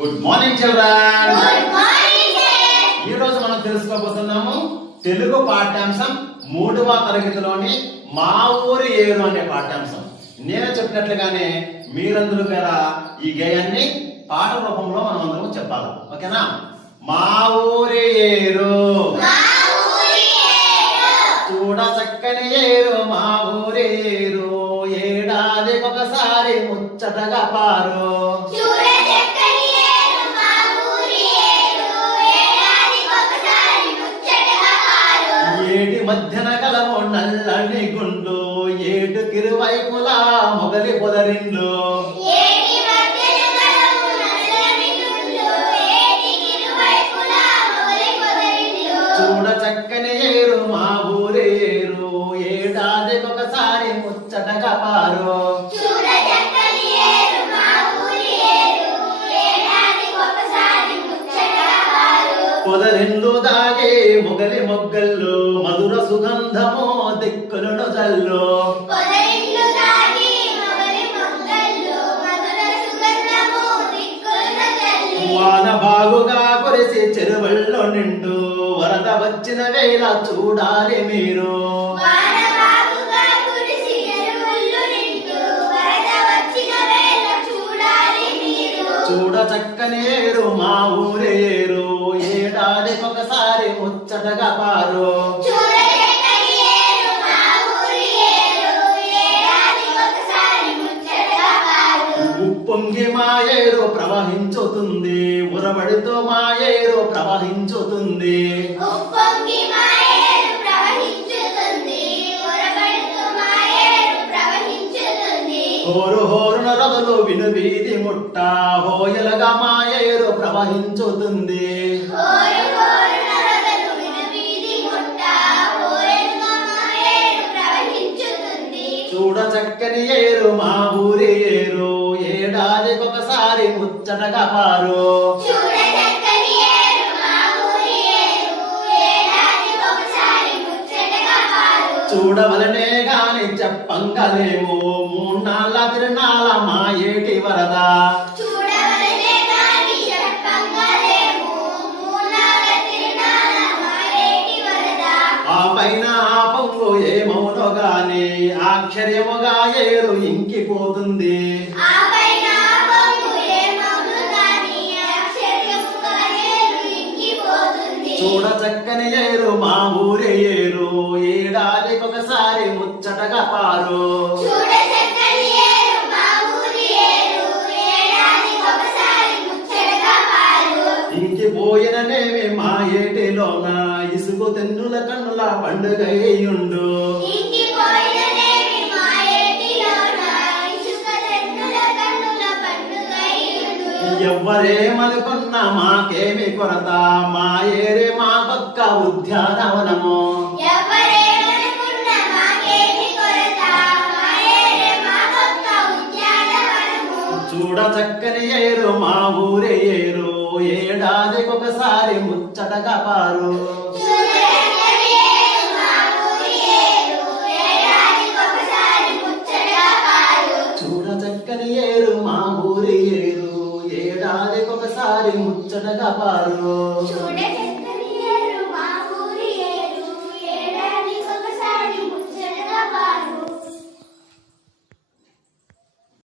Good morning children. Good morning sir. ఈ రోజు మనం తెలుసుకోబోతున్నాము తెలుగు పాఠ్యాంశం 3వ తరగతిలోని మా ఊరి ఏరు అనే పాఠ్యాంశం. నేను చెప్పినట్లుగానే మీరందరూ కూడా ఈ గేయాన్ని పాట రూపంలో మనం అందరం చెప్పాలి. ఓకేనా? మా ఊరి ఏరు చూడ చక్కని ఏరు మా ఊరి ఏరు ఏడాదికి ఒకసారి ముచ్చటగా పారు ఏటి మధ్యన కలము నల్లని గుండు ఏటు కిరువైపులా మొగలి పొదరిండ్లు చూడ చక్కని ఏరు మా ఊరి ఏరు ఏడాదికి ఒకసారి ముచ్చటగా పారు పొదరిండ్లు దాగే మొగలి మొగ్గల్లో మధుర సుగంధము దిక్కులను జల్లు వాన బాగుగా కురిసి చెరువుల్లో నిండు వరద వచ్చిన వేళ చూడాలి మీరు చూడ చక్కని ఏరు మా ఊరి ఏరు ఏడాదికి ఒకసారి ముచ్చటగా పారు ఉప్పొంగి మా ఏరు ప్రవహించుతుంది ఉరబడితో మా ఏరు ప్రవహించుతుంది హోరు హోరున రథలు విను వీధి ముట్ట హోయలుగా మా ఏరు ప్రవహించుతుంది చూడ చక్కని ఏరు మా ఊరి ఏరు ఏడాదికి ఒకసారి ముచ్చటగా పారు చూడవలనే గాని చెప్పంగలేము మూన్నాళ్ళ తిరునాళ్ళ మా ఏటి వరద ఆ పైన ఆ పొంగు ఏమవునో గాని ఆశ్చర్యముగా ఏరు ఇంకిపోతుంది చూడ చక్కని ఏరు మా ఊరి ఏరు ఏడాదికి ఒకసారి ముచ్చటగా పారు ఇంకిపోయిననేమి మా ఏటిలోన ఇసుకు తెన్నుల కన్నుల పండుగయుండు ఎవ్వరేమనుకున్నా మాకేమి కొరత మా ఏరే మా పక్క ఉద్యానవనము చూడ చక్కని ఏరు మా ఊరి ఏరు ఏడాదికి ఒకసారి ముచ్చటగా పారు చూడ చక్కని ఏరు మా ఊరి ఏరు ఏడాదికి ఒకసారి ముచ్చటగా పారు